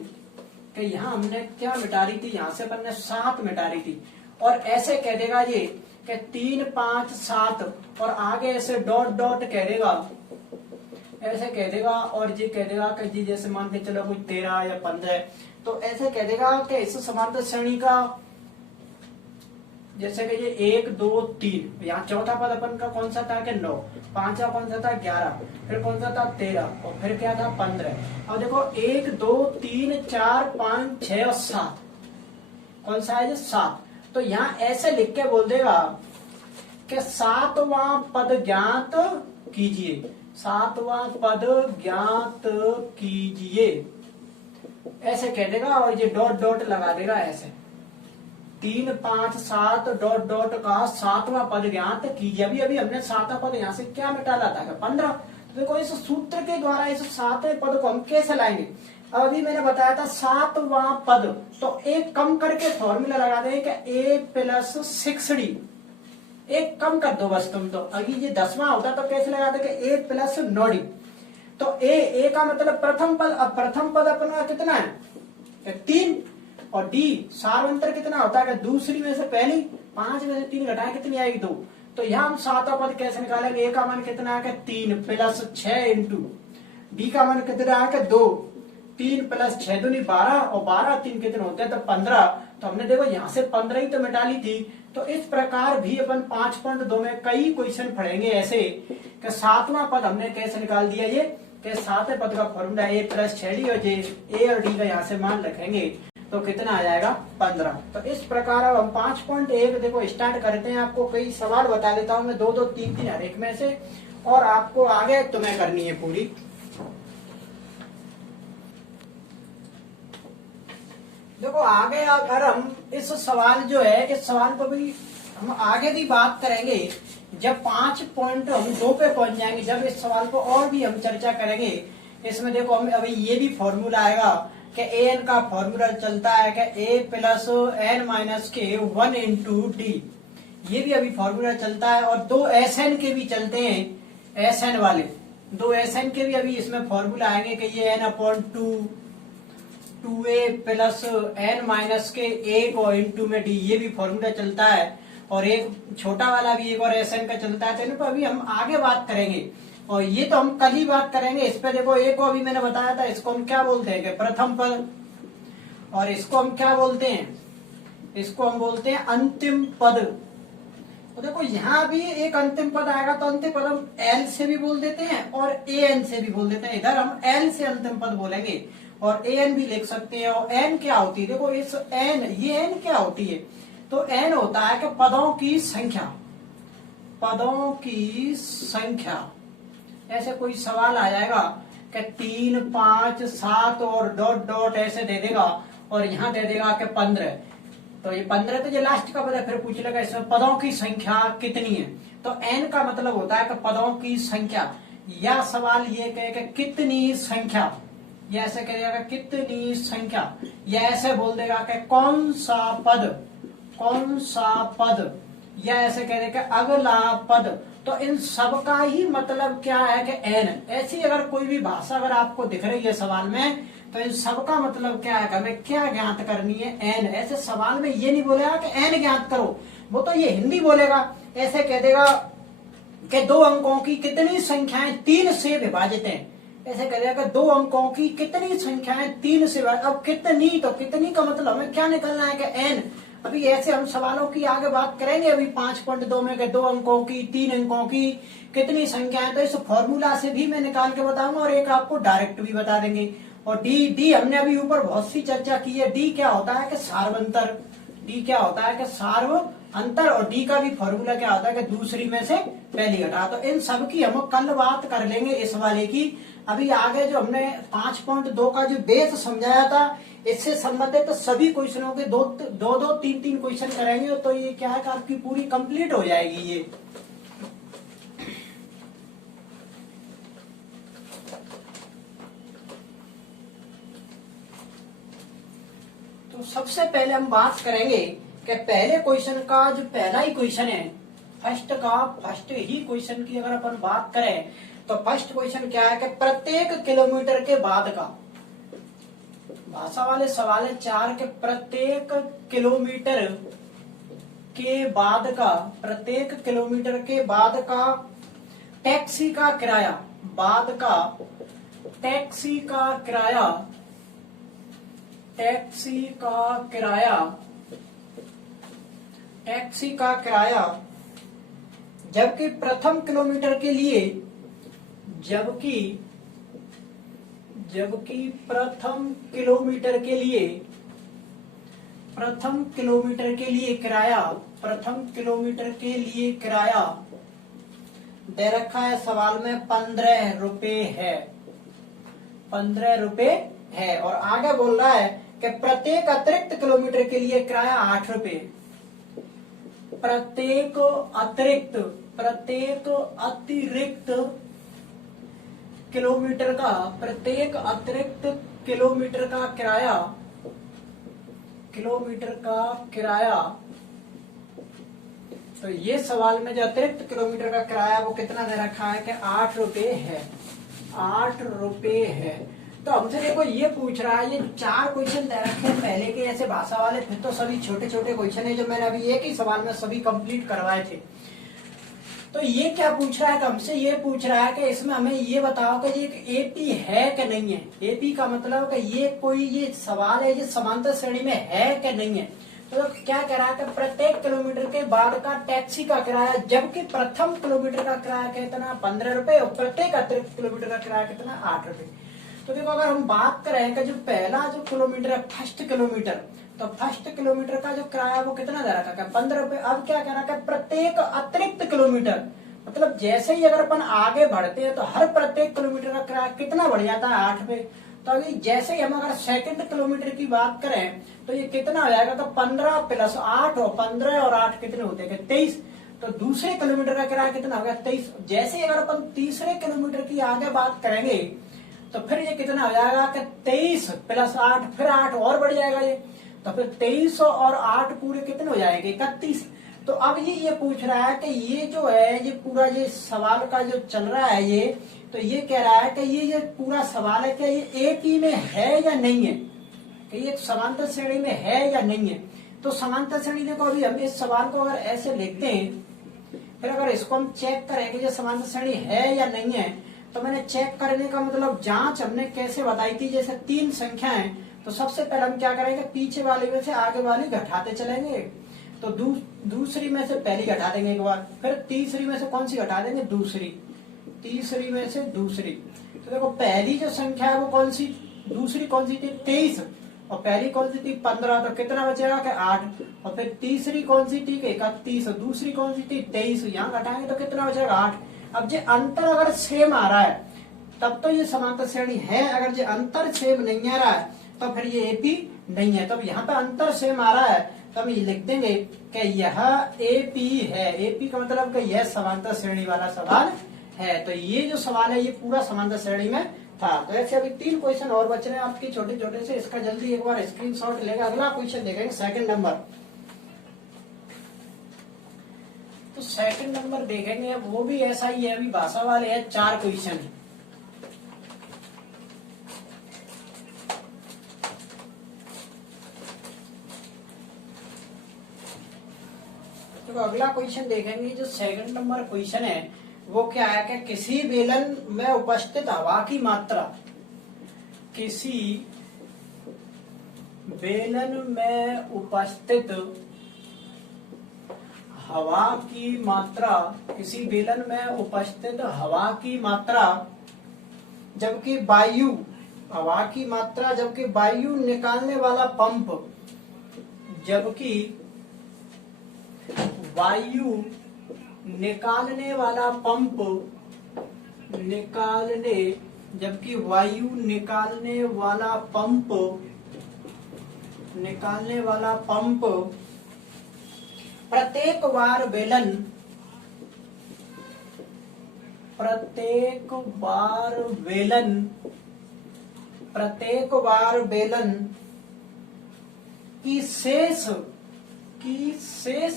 कि यहाँ हमने क्या मिटा रही थी, यहाँ से अपन ने 7 मिटा रही थी, और ऐसे कह देगा ये कि 3, 5, 7 और आगे ऐसे डॉट डॉट कह देगा, ऐसे कह देगा, और ये कह देगा कि जी जैसे मान के चलो कोई 13 या 15, तो ऐसे कह देगा कि इस समांतर श्रेणी का जैसे कि ये 1, 2, 3, यहाँ चौथा पद अपन का कौन सा था कि 9, पांचवा कौन सा था 11, फिर कौन सा था 13, और फिर क्या था 15। अब देखो 1, 2, 3, 4, 5, 6 और 7, कौन सा है 7। तो यहाँ ऐसे लिख के बोल देगा कि 7वां पद ज्ञात कीजिए, 7वां पद ज्ञात कीजिए, ऐसे कह देगा, और ये डॉट डॉट लगा देगा ऐसे 3, 5, 7 डॉट डॉट का 7वां पद ज्ञात कीजिए। अभी अभी हमने 7वां पद यहाँ से क्या निकाला था 15। तो देखो इस सूत्र के द्वारा इस 7वें पद को हम कैसे लाएंगे। अभी मैंने बताया था 7वां पद, तो एक कम करके फॉर्मूला लगा देंगे कि A प्लस 6D, एक कम कर दो बस तुम। तो अभी ये 10वां होता तो कैसे लगा दे कि A प्लस 9D। तो ए का मतलब प्रथम पद, अब प्रथम पद अपना कितना है 3, और डी सार्वंतर कितना होता है कि दूसरी में से पहली, 5 में से 3 घटाए कितनी आएगी 2। तो यहाँ हम 7वां पद कैसे निकालेंगे, ए का मान कितना है कि 3 प्लस 6 इंटू डी का मान कितना है कि 2, 3 प्लस 6 दूनी 12, और 12 3 कितने होते हैं तो 15। तो हमने देखो यहाँ से 15 ही तो मिटा ली थी। तो इस प्रकार भी अपन 5.2 में कई क्वेश्चन पढ़ेंगे ऐसे कि 7वां पद हमने कैसे निकाल दिया, ये कि 7वें पद का फॉर्मूला A प्लस 6D, और ए और डी का यहाँ से मान रखेंगे तो कितना आ जाएगा 15। तो इस प्रकार अब हम 5.1 देखो स्टार्ट करते हैं। आपको कई सवाल बता देता हूँ मैं, 2 2 3 3 हर एक में से, और आपको आगे तुम्हें करनी है पूरी। देखो आगे अगर हम इस सवाल जो है, इस सवाल पर भी हम आगे भी बात करेंगे जब 5.2 पे पहुंच जाएंगे, जब इस सवाल को और भी हम चर्चा करेंगे। इसमें देखो हम अभी ये भी फॉर्मूला आएगा कि an का फॉर्मूला चलता है कि a प्लस n माइनस के 1 इंटू डी, ये भी अभी फॉर्मूला चलता है। और 2 sn के भी चलते हैं, sn वाले 2 sn के भी अभी इसमें फॉर्मूला आएंगे कि ये n upon 2a plus n minus के 1 और इंटू में डी, ये भी फॉर्मूला चलता है। और एक छोटा वाला भी एक और sn का चलता है। तो इन पर अभी हम आगे बात करेंगे, और ये तो हम कल ही बात करेंगे इस पे। देखो एक को अभी मैंने बताया था, इसको हम क्या बोलते हैं कि प्रथम पद, और इसको हम क्या बोलते हैं, इसको हम बोलते हैं अंतिम पद। तो देखो यहाँ भी एक अंतिम पद आएगा, तो अंतिम पद हम एल से भी बोल देते हैं और ए एन से भी बोल देते हैं। इधर हम एल से अंतिम पद बोलेंगे और ए एन भी लिख सकते हैं। और एन क्या होती है, देखो इस एन, ये एन क्या होती है, तो एन होता है कि पदों की संख्या, पदों की संख्या। ऐसे कोई सवाल आ जाएगा कि 3, 5, 7 और डॉट डॉट ऐसे दे देगा, और यहाँ दे देगा कि 15। तो ये 15 तो ये लास्ट का पद है। फिर पूछ लेगा इसमें पदों की संख्या कितनी है। तो n का मतलब होता है कि पदों की संख्या, या सवाल ये कहे कि कितनी संख्या, या ऐसे कहेगा कितनी संख्या, या ऐसे बोल देगा कि कौन सा पद, या ऐसे कह देगा अगला पद। तो इन सब का ही मतलब क्या है कि n। ऐसी अगर कोई भी भाषा अगर आपको दिख रही है सवाल में, तो इन सब का मतलब क्या है कि हमें क्या ज्ञात करनी है, n। ऐसे सवाल में ये नहीं बोलेगा कि n ज्ञात करो, वो तो ये हिंदी बोलेगा। ऐसे कह देगा कि 2 अंकों की कितनी संख्याएं 3 से विभाजित हैं। ऐसे कह देगा 2 अंकों की कितनी संख्याएं 3 से विभाजित। अब कितनी, तो कितनी का मतलब हमें क्या निकलना है कि n। अभी ऐसे हम सवालों की आगे बात करेंगे अभी 5.2 में, 2 अंकों की 3 अंकों की कितनी संख्याएं। तो इस फॉर्मूला से भी मैं निकाल के बताऊंगा और एक आपको डायरेक्ट भी बता देंगे। और डी हमने अभी ऊपर बहुत सी चर्चा की है। डी क्या होता है कि सार्वंतर, डी क्या होता है कि सार्व अंतर, और डी का भी फॉर्मूला क्या होता है कि दूसरी में से पहली घटा। तो इन सब की हम कल बात कर लेंगे इस वाले की। अभी आगे जो हमने 5.2 का जो बेस समझाया था, इससे संबंधित तो सभी क्वेश्चनों के दो 3 क्वेश्चन करेंगे। तो ये क्या है कि आपकी पूरी कंप्लीट हो जाएगी ये। तो सबसे पहले हम बात करेंगे कि पहले क्वेश्चन का जो पहला ही क्वेश्चन है, फर्स्ट ही क्वेश्चन की अगर अपन बात करें, तो फर्स्ट क्वेश्चन क्या है कि प्रत्येक किलोमीटर के बाद का, भाषा वाले सवाल है 4 के प्रत्येक किलोमीटर के बाद का, प्रत्येक किलोमीटर के बाद का टैक्सी का किराया, बाद का टैक्सी का किराया, टैक्सी का किराया, टैक्सी का किराया, जबकि प्रथम किलोमीटर के लिए, जबकि प्रथम किलोमीटर के लिए, प्रथम किलोमीटर के लिए किराया, प्रथम किलोमीटर के लिए किराया दे रखा है सवाल में 15 रुपए है, 15 रुपए है। और आगे बोल रहा है कि प्रत्येक अतिरिक्त किलोमीटर के लिए किराया 8 रुपए, प्रत्येक अतिरिक्त किलोमीटर का, प्रत्येक अतिरिक्त किलोमीटर का किराया, किलोमीटर का किराया। तो ये सवाल में जो अतिरिक्त किलोमीटर का किराया वो कितना दे रखा है कि 8 रुपए है, 8 रुपए है। तो हमसे देखो ये पूछ रहा है, ये 4 क्वेश्चन दे रखे हैं पहले के ऐसे भाषा वाले, फिर तो सभी छोटे छोटे क्वेश्चन है जो मैंने अभी एक ही सवाल में सभी कंप्लीट करवाए थे। तो ये क्या पूछ रहा है कि हमसे ये पूछ रहा है कि इसमें हमें ये बताओ कि ये एपी है कि नहीं है। एपी का मतलब कि ये कोई ये सवाल है, ये समांतर श्रेणी में है कि नहीं है। तो क्या कह रहा है कि प्रत्येक किलोमीटर के बाद का टैक्सी का किराया, जबकि प्रथम किलोमीटर का किराया कितना 15 रुपए, और प्रत्येक अतिरिक्त किलोमीटर का किराया कितना 8 रुपए। तो देखो अगर हम बात करें कि जो पहला जो किलोमीटर है फर्स्ट किलोमीटर, तो फर्स्ट किलोमीटर का जो किराया वो कितना दे रखा है 15 रुपए। अब क्या कह रहा है प्रत्येक अतिरिक्त किलोमीटर, मतलब जैसे ही अगर अपन आगे बढ़ते हैं तो हर प्रत्येक किलोमीटर का किराया कितना बढ़ जाता है 8 रुपए। तो अभी जैसे ही हम अगर सेकंड किलोमीटर की बात करें तो ये कितना हो जाएगा, तो 15 + 8 और 15 और 8 कितने होते हैं 23। तो दूसरे किलोमीटर का किराया कितना होगा 23। जैसे ही अगर अपन तीसरे किलोमीटर की आगे बात करेंगे तो फिर ये कितना हो जाएगा कि 23 + 8, फिर 8 और बढ़ जाएगा ये, तो फिर 23 और 8 पूरे कितने हो जाएंगे 31। तो अब ये पूछ रहा है कि ये जो है ये पूरा ये सवाल का जो चल रहा है ये, तो ये कह रहा है कि ये पूरा सवाल है कि ये एपी में है या नहीं है, कि ये समांतर श्रेणी में है या नहीं है। तो समांतर श्रेणी देखो अभी हम इस सवाल को अगर ऐसे लिखते हैं, फिर अगर इसको हम चेक करें कि ये समांतर श्रेणी है या नहीं है, तो मैंने चेक करने का मतलब जांच हमने कैसे बताई थी, जैसे 3 संख्याएं, तो सबसे पहले हम क्या करेंगे पीछे वाले में से आगे वाली घटाते चलेंगे। तो दूसरी में से पहली घटा देंगे एक बार, फिर तीसरी में से कौन सी घटा देंगे दूसरी, तीसरी में से दूसरी। तो देखो पहली जो संख्या है वो कौन सी, दूसरी कौन सी थी 23, और पहली कौन सी थी 15, तो कितना बचेगा कि 8। और फिर तीसरी कौन सी थी 31, और दूसरी कौन सी थी 23, यहाँ घटाएंगे तो कितना बचेगा 8। अब जो अंतर अगर सेम आ रहा है तब तो ये समांतर श्रेणी है, अगर जो अंतर सेम नहीं आ रहा है तो फिर ये एपी नहीं है। तो अब यहाँ पे अंतर सेम आ रहा है, तो हम ये लिख देंगे कि यह एपी है। एपी का मतलब कि यह समांतर श्रेणी वाला सवाल है। तो ये जो सवाल है ये पूरा समांतर श्रेणी में था। तो ऐसे अभी 3 क्वेश्चन और बच रहे हैं आपके छोटे छोटे से, इसका जल्दी एक बार स्क्रीनशॉट लेगा। अगला क्वेश्चन देखेंगे सेकंड नंबर। तो सेकंड नंबर देखेंगे, वो भी ऐसा ही है, अभी भाषा वाले है, 4 क्वेश्चन। तो अगला क्वेश्चन देखेंगे, जो सेकंड नंबर क्वेश्चन है वो क्या है कि किसी बेलन में उपस्थित हवा की मात्रा, किसी बेलन में उपस्थित हवा की मात्रा, किसी बेलन में उपस्थित हवा की मात्रा जबकि वायु, हवा की मात्रा जबकि वायु निकालने वाला पंप, जबकि वायु निकालने वाला पंप, जबकि वायु निकालने वाला पंप प्रत्येक बार बेलन की शेष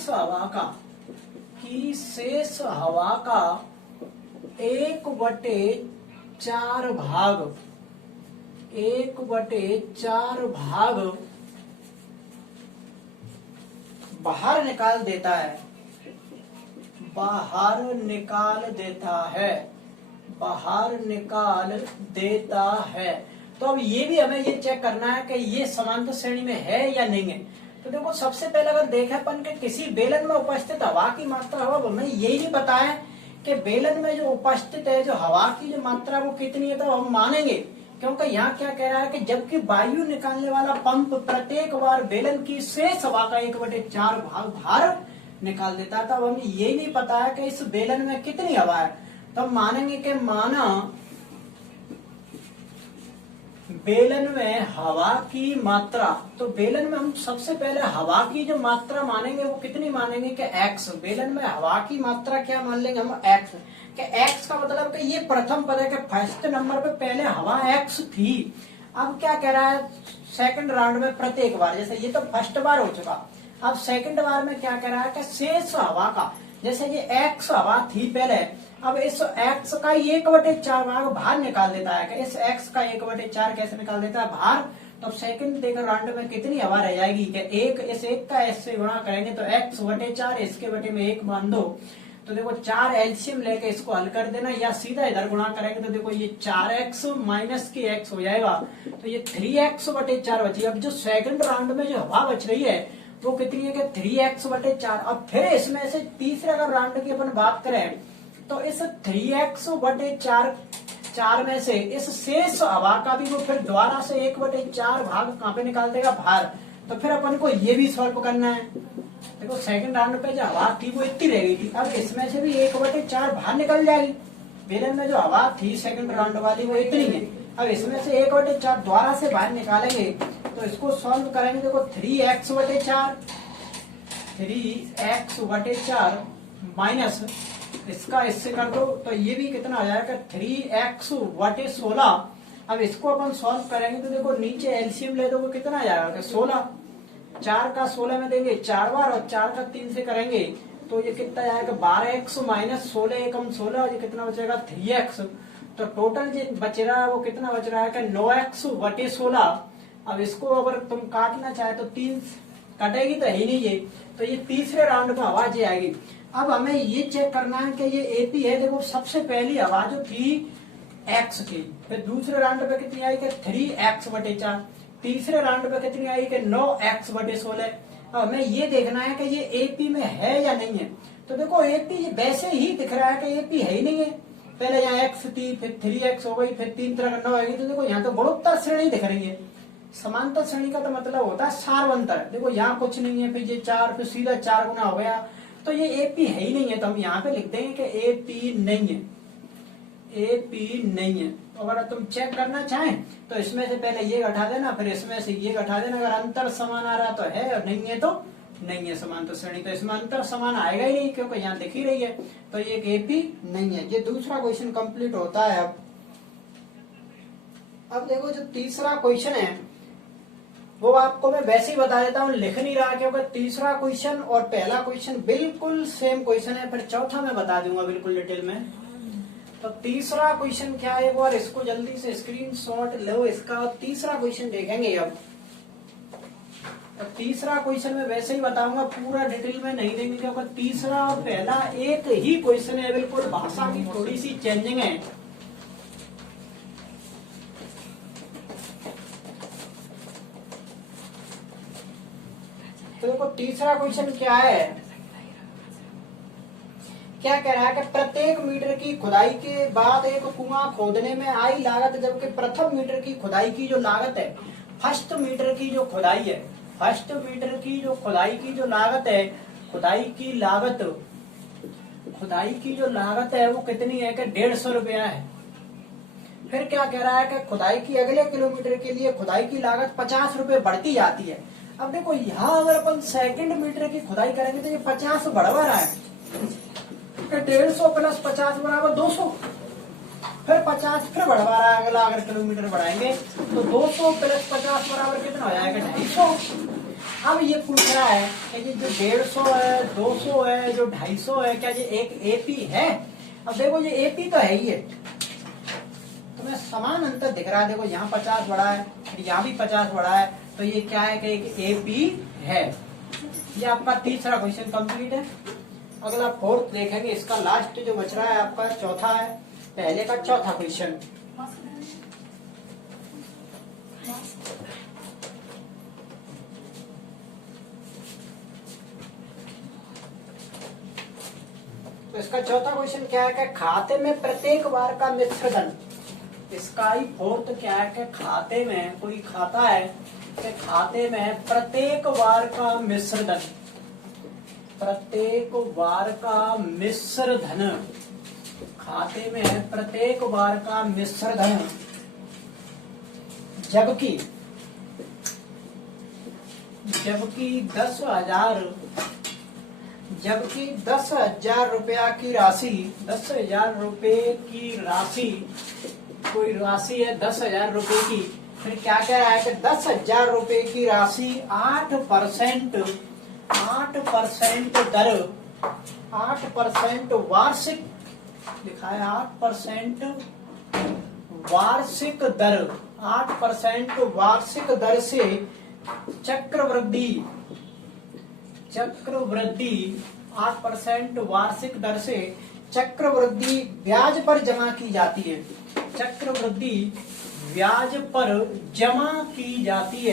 हवा का 1/4 भाग बाहर निकाल देता है। तो अब ये भी हमें ये चेक करना है कि ये समांतर श्रेणी में है या नहीं है। तो देखो सबसे पहले अगर देखें अपन के किसी बेलन में उपस्थित हवा की मात्रा, अब हमें यही नहीं पता है कि बेलन में जो उपस्थित है जो हवा की जो मात्रा वो कितनी है, तो हम मानेंगे, क्योंकि यहाँ क्या कह रहा है कि जबकि वायु निकालने वाला पंप प्रत्येक बार बेलन की शेष हवा का 1/4 भाग बाहर निकाल देता है। तब हमें ये नहीं पता है कि इस बेलन में कितनी हवा है। तब मानेंगे कि माना बेलन में हवा की मात्रा, तो बेलन में हम सबसे पहले हवा की जो मात्रा मानेंगे वो कितनी मानेंगे कि x। बेलन में हवा की मात्रा क्या मान लेंगे हम, x। कि x का मतलब कि ये प्रथम पद है कि फर्स्ट नंबर पे पहले हवा x थी। अब क्या कह रहा है सेकंड राउंड में प्रत्येक बार, जैसे ये तो फर्स्ट बार हो चुका, अब सेकंड बार में क्या कह रहा है कि शेष हवा का, जैसे ये x हवा थी पहले, अब इस x का 1/4 भाग बाहर निकाल देता है। कि इस x का 1/4 कैसे निकाल देता है बाहर, तो सेकंड देखो राउंड में कितनी हवा रह जाएगी कि इस एक का s से गुणा करेंगे तो x/4, इसके बटे में 1 मान दो। तो देखो 4 एलसीएम लेके इसको हल कर देना, या सीधा इधर गुणा करेंगे तो देखो ये 4x माइनस के x हो जाएगा, तो ये 3x/4 बची। अब जो सेकंड राउंड में जो हवा बच रही है वो कितनी है कि 3x/4। अब फिर इसमें से तीसरे अगर राउंड की अपन बात करें तो इस 3x/4 में से इस शेष हवा का भी वो फिर दोबारा से 1/4 भाग कहाँ पे निकाल देगा बाहर। तो फिर अपन को ये भी सॉल्व करना है। देखो सेकंड राउंड पे जो हवा थी वो इतनी रह गई थी, अब इसमें से भी 1/4 बाहर निकल जाएगी। बेलन में जो हवा थी सेकंड राउंड वाली वो इतनी है, अब इसमें से 1/4 दोबारा से बाहर निकालेंगे तो इसको सॉल्व करेंगे। देखो 3x/4 माइनस इसका इससे कर दो तो ये भी कितना आ जाएगा 3x/16। अब इसको अपन सॉल्व करेंगे तो देखो नीचे एलसीएम ले दोगे कितना आ जाएगा 16, 4 का 16 में देंगे 4 बार और 4 का 3 से करेंगे तो ये कितना जाएगा 12x माइनस 16 एकम 16, और ये कितना बचेगा 3x। तो टोटल जो बच रहा है वो कितना बच रहा है कि 9x/16। अब इसको अगर तुम काटना चाहे तो 3 कटेगी तो ही नहीं ये, तो ये तीसरे राउंड में हवा जी आएगी। अब हमें ये चेक करना है कि ये एपी है। देखो सबसे पहली हवा जो थी x थी, फिर दूसरे राउंड पे कितनी आई कि 3x/4, तीसरे राउंड पे कितनी आई कि 9x/16। अब हमें ये देखना है कि ये एपी में है या नहीं है। तो देखो एपी वैसे ही दिख रहा है कि एपी है ही नहीं है। पहले यहाँ x थी, फिर 3x हो गई, फिर 3 तरह 9 आएगी। तो देखो यहाँ तो गुणोत्तर श्रेणी दिख रही है। समांतर श्रेणी का तो मतलब होता है सार्वंतर। देखो यहाँ कुछ नहीं है, फिर ये 4, फिर सीधा 4 गुना हो गया, तो ये एपी है ही नहीं है। तो हम यहाँ पे लिख देंगे कि एपी नहीं है। ए पी नहीं है। तो अगर तुम चेक करना चाहें तो इसमें से पहले ये घटा देना, फिर इसमें से ये घटा देना। अगर अंतर समान आ रहा तो है, और नहीं है तो नहीं है समांतर श्रेणी। तो इसमें अंतर समान आएगा ही नहीं, क्योंकि यहाँ दिख ही रही है। तो ये ए पी नहीं है। ये दूसरा क्वेश्चन कंप्लीट होता है। अब देखो जो तीसरा क्वेश्चन है वो आपको मैं वैसे ही बता देता हूँ, लिख नहीं रहा, क्योंकि तीसरा क्वेश्चन और पहला क्वेश्चन बिल्कुल सेम क्वेश्चन है। फिर चौथा मैं बता दूंगा बिल्कुल डिटेल में। तो तीसरा क्वेश्चन क्या है, एक बार इसको जल्दी से स्क्रीनशॉट लो इसका, और तीसरा क्वेश्चन देखेंगे अब। तो तीसरा क्वेश्चन में वैसे ही बताऊंगा, पूरा डिटेल में नहीं देंगे, क्योंकि तीसरा और पहला एक ही क्वेश्चन है, बिल्कुल भाषा की थोड़ी सी चेंजिंग है। तो देखो तीसरा क्वेश्चन क्या है, क्या कह रहा है कि प्रत्येक मीटर की खुदाई के बाद एक कुआं खोदने में आई लागत, जबकि प्रथम मीटर की खुदाई की जो लागत है, फर्स्ट मीटर की जो खुदाई है, फर्स्ट मीटर की जो खुदाई की जो लागत है, खुदाई की जो लागत है वो कितनी है कि 150 रुपया है। फिर क्या कह रहा है कि खुदाई की अगले किलोमीटर के लिए खुदाई की लागत 50 रुपए बढ़ती जाती है। अब देखो यहाँ अगर अपन सेकंड मीटर की खुदाई करेंगे तो ये 50 बढ़वा रहा है, 150 प्लस 50 बराबर 200, फिर 50 फिर बढ़वा रहा है। अगला अगर किलोमीटर बढ़ाएंगे तो 200 प्लस 50 बराबर कितना हो जाएगा, 250। अब ये पूछ रहा है कि ये जो 150 है, 200 है, जो 250 है, क्या ये एक एपी है? अब देखो ये एपी तो है ही है, तुम्हें समान अंतर दिख रहा है। देखो यहाँ 50 बढ़ा है, यहाँ भी 50 बढ़ा है, तो ये क्या है कि एक एपी है। ये आपका तीसरा क्वेश्चन कंप्लीट है। अगला फोर्थ देखेंगे, इसका लास्ट जो बच रहा है आपका चौथा है, पहले का चौथा क्वेश्चन। तो इसका चौथा क्वेश्चन क्या है कि खाते में प्रत्येक बार का मिश्र धन। इसका ही फोर्थ क्या है कि खाते में कोई खाता है कि खाते में प्रत्येक बार का मिश्र धन, प्रत्येक बार का मिश्र धन, खाते में प्रत्येक बार का मिश्र धन, जबकि 10,000 रुपया की राशि, 10,000 रुपए की राशि, कोई राशि है 10,000 रुपए की। फिर क्या कह रहा है कि 10,000 रुपए की राशि 8% दर, 8% वार्षिक लिखा है, 8% वार्षिक दर, 8% वार्षिक दर से चक्रवृद्धि 8% वार्षिक दर से चक्रवृद्धि ब्याज पर जमा की जाती है, चक्रवृद्धि ब्याज पर जमा की जाती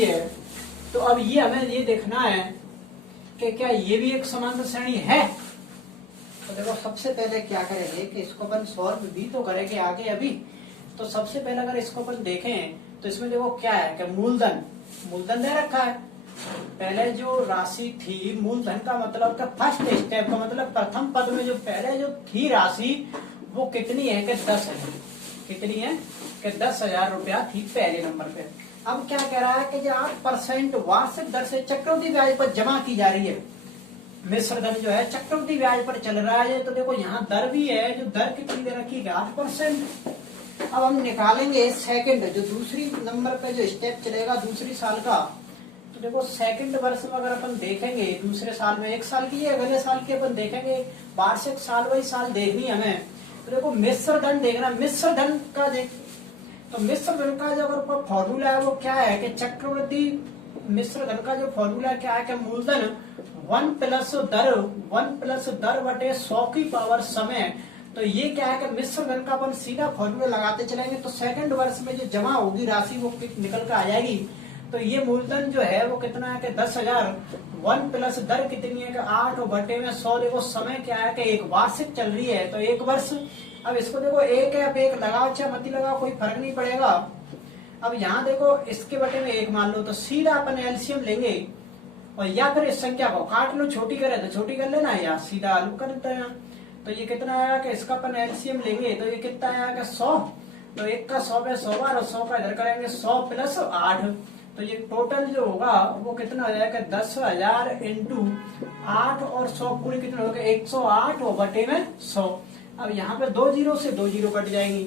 है। तो अब ये हमें ये देखना है कि क्या ये भी एक समांतर श्रेणी है। तो देखो सबसे पहले क्या करेंगे कि इसको अपन सॉल्व भी तो करेंगे आगे अभी। तो सबसे पहले अगर इसको अपन देखें तो इसमें देखो क्या है कि मूलधन दे रखा है। पहले जो राशि थी, मूलधन का मतलब का फर्स्ट स्टेप का मतलब प्रथम पद में जो पहले जो थी राशि वो कितनी है कि 10 है, कितनी है कि 10,000 रुपया थी पहले नंबर पे। अब क्या कह रहा है कि 8% वार्षिक दर से चक्रवृद्धि ब्याज पर जमा की जा रही है, मिश्र धन जो है चक्रवृद्धि ब्याज पर चल रहा है। तो देखो यहाँ दर भी है, जो दर कितनी दे रखी है 8%। अब हम निकालेंगे सेकंड, जो दूसरी नंबर पे जो स्टेप चलेगा दूसरी साल का। तो देखो सेकंड वर्ष में अगर अपन देखेंगे, दूसरे साल में एक साल की है, अगले साल की अपन देखेंगे, वार्षिक साल बाई साल देखनी हमें। तो देखो मिश्र धन देखना, मिश्र धन का देख, तो मिश्र धन का जो अगर फॉर्मूला है वो क्या है कि चक्रवृद्धि मिश्र धन का जो फॉर्मूला क्या है कि मूलधन 1 प्लस दर बटे 100 की पावर समय। तो ये क्या है कि मिश्र धन का अपन सीधा फॉर्मूला लगाते चलेंगे तो सेकंड वर्ष में जो जमा होगी राशि वो निकल कर आ जाएगी। तो ये मूलधन जो है वो कितना है कि 10,000, 1 प्लस दर कितनी है कि 8 बटे में 100। देखो समय क्या है कि एक वार्षिक चल रही है तो एक वर्ष। अब इसको देखो एक है, अब एक लगाओ चाहे मत लगाओ कोई फर्क नहीं पड़ेगा। अब यहाँ देखो इसके बटे में एक मान लो तो सीधा अपन एलसीएम लेंगे और या फिर इस संख्या को काट लो, छोटी करे तो छोटी कर लेना या सीधा हल कर देते हैं। तो ये कितना आएगा कि इसका अपन एलसीएम लेंगे तो ये कितना आएगा 100, तो 1 का 100 पे 100 बार और 100 का इधर करेंगे 100 प्लस 8, तो ये टोटल जो होगा वो कितना हो जाएगा 10,000 इंटू 8 और 100 पूरे कितने हो गए 108 और बटे में 100। अब यहाँ पे 2 जीरो से 2 जीरो कट जाएंगी।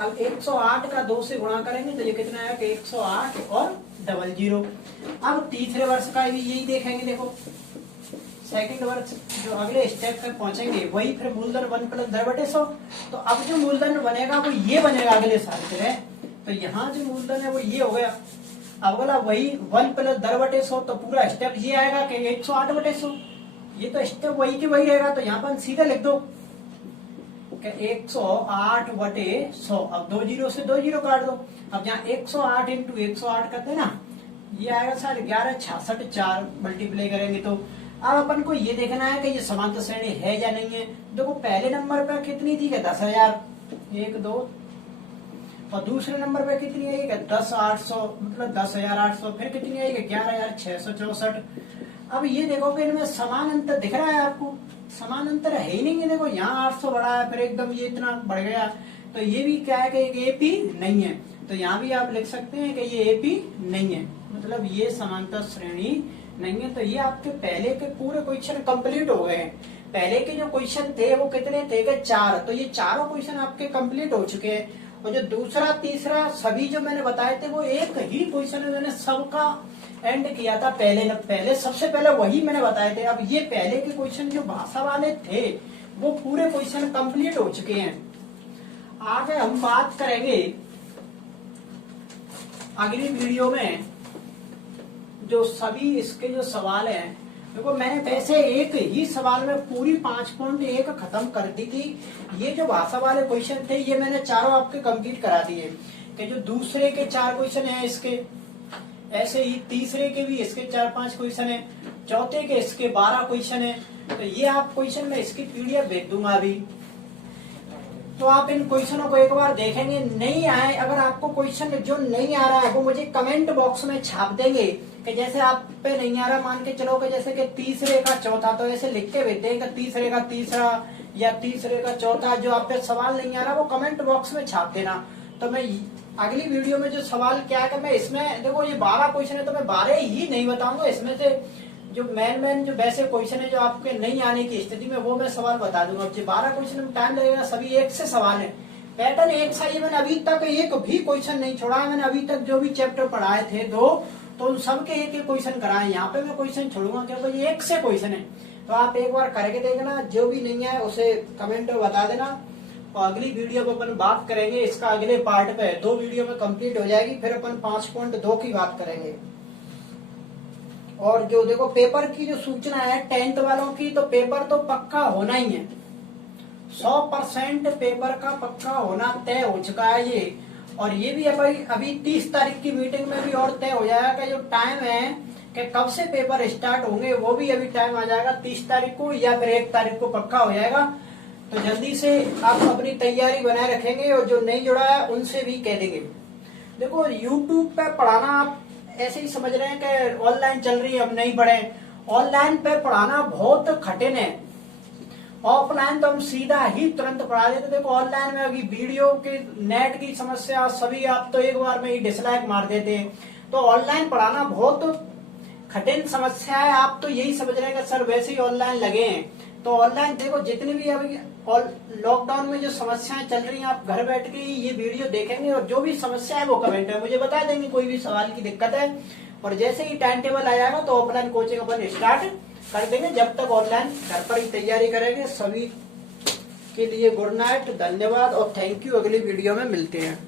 अब 108 का 2 से गुणा करेंगे तो ये कितना आएगा कि 108 और 00। अब तीसरे वर्ष का भी यही देखेंगे। देखो सेकंड वर्ष जो अगले स्टेप तक पहुंचेंगे वही फिर मूलधन 1 प्लस 10/100। तो अब जो मूलधन बनेगा वो ये बनेगा अगले साल के। तो यहाँ जो मूलधन है वो ये हो गया। अब अगला वही 1 प्लस 10/100, तो पूरा स्टेप ये आएगा कि 108/100। ये तो स्टेप वही की वही रहेगा, तो यहाँ पर सीधा लिख दो 108/100। अब 2 जीरो से 2 जीरो काट दो। अब यहाँ 108 इंटू 108 करते हैं ना, ये आएगा 1166 4 मल्टीप्लाई करेंगे। तो अब अपन को ये देखना है कि ये समांतर श्रेणी है या नहीं है। देखो पहले नंबर पर कितनी थी कि 10,000 1 2, और दूसरे नंबर पे कितनी आई कि 10,800 मतलब 10,800, फिर कितनी आई कि 11,664। अब ये देखो कि इनमें समान अंतर दिख रहा है आपको, समान अंतर है ही नहीं है। देखो यहाँ 800 बढ़ा है, फिर एकदम ये इतना बढ़ गया, तो ये भी क्या है कि एक एपी नहीं है। तो यहाँ भी आप लिख सकते हैं कि ये एपी नहीं है, मतलब ये समांतर श्रेणी नहीं है। तो ये आपके पहले के पूरे क्वेश्चन कंप्लीट हो गए हैं। पहले के जो क्वेश्चन थे वो कितने थे कि 4, तो ये चारों क्वेश्चन आपके कंप्लीट हो चुके हैं। और जो दूसरा तीसरा सभी जो मैंने बताए थे वो एक ही क्वेश्चन है, मैंने सबका एंड किया था पहले सबसे पहले वही मैंने बताए थे। अब ये पहले के क्वेश्चन जो भाषा वाले थे वो पूरे क्वेश्चन कंप्लीट हो चुके हैं। आगे हम बात करेंगे अगली वीडियो में जो सभी इसके जो सवाल हैं। देखो मैंने वैसे एक ही सवाल में पूरी 5.1 खत्म कर दी थी। ये जो भाषा वाले क्वेश्चन थे ये मैंने चारों आपके कंप्लीट करा दिए। कि जो दूसरे के 4 क्वेश्चन हैं इसके, ऐसे ही तीसरे के भी इसके 4-5 क्वेश्चन हैं, चौथे के इसके 12 क्वेश्चन हैं। तो ये आप क्वेश्चन में इसकी पीडीएफ भेज दूंगा अभी, तो आप इन क्वेश्चनों को एक बार देखेंगे। नहीं आए, अगर आपको क्वेश्चन जो नहीं आ रहा है वो मुझे कमेंट बॉक्स में छाप देंगे कि जैसे आप पे नहीं आ रहा, मान के चलो कि जैसे कि तीसरे का चौथा, तो ऐसे लिख के भेज देंगे तीसरे का तीसरा या तीसरे का चौथा। जो आप पे सवाल नहीं आ रहा वो कमेंट बॉक्स में छाप देना। तो मैं अगली वीडियो में जो सवाल क्या है कि मैं इसमें देखो ये 12 क्वेश्चन है तो मैं 12 ही नहीं बताऊंगा, इसमें से जो मेन जो वैसे क्वेश्चन है जो आपके नहीं आने की स्थिति में वो मैं सवाल बता दूंगा। जो 12 क्वेश्चन में टाइम लगेगा, सभी एक से सवाल है, पैटर्न एक सा ही। मैंने अभी तक एक भी क्वेश्चन नहीं छोड़ा है। मैंने अभी तक जो भी चैप्टर पढ़ाए थे 2, तो उन सबके एक एक क्वेश्चन कराए। यहाँ पे मैं क्वेश्चन छोड़ूंगा क्योंकि ये एक से क्वेश्चन है। तो आप एक बार करके देखना, जो भी नहीं है उसे कमेंट में बता देना। और अगली वीडियो में अपन बात करेंगे इसका अगले पार्ट पे। 2 वीडियो में कंप्लीट हो जाएगी, फिर अपन 5.2 की बात करेंगे। और जो देखो पेपर की जो सूचना है 10th वालों की, तो पेपर तो पक्का होना ही है, 100% पेपर का पक्का होना तय हो चुका है ये। और ये भी अभी 30 तारीख की मीटिंग में भी और तय हो जाएगा कि जो टाइम है कि कब से पेपर स्टार्ट होंगे वो भी अभी टाइम आ जाएगा 30 तारीख को या फिर 1 तारीख को पक्का हो जाएगा। तो जल्दी से आप अपनी तैयारी बनाए रखेंगे और जो नहीं जुड़ा है उनसे भी कह देंगे। देखो YouTube पे पढ़ाना आप ऐसे ही समझ रहे हैं कि ऑनलाइन चल रही है अब नहीं पढ़े। ऑनलाइन पे पढ़ाना बहुत कठिन है, ऑफलाइन तो हम सीधा ही तुरंत पढ़ा देते। देखो ऑनलाइन में अभी वीडियो के नेट की समस्या, सभी आप तो एक बार में ही डिसलाइक मार देते हैं। तो ऑनलाइन पढ़ाना बहुत कठिन समस्या है। आप तो यही समझ रहे हैं कि सर वैसे ही ऑनलाइन लगे हैं। तो ऑनलाइन देखो जितनी भी अभी लॉकडाउन में जो समस्याएं चल रही हैं, आप घर बैठ के ये वीडियो देखेंगे और जो भी समस्या है वो कमेंट में मुझे बता देंगे, कोई भी सवाल की दिक्कत है। और जैसे ही टाइम टेबल आ जाएगा तो ऑफलाइन कोचिंग अपन स्टार्ट कर देंगे। जब तक ऑनलाइन घर पर ही तैयारी करेंगे। सभी के लिए गुड नाइट, धन्यवाद और थैंक यू। अगली वीडियो में मिलते हैं।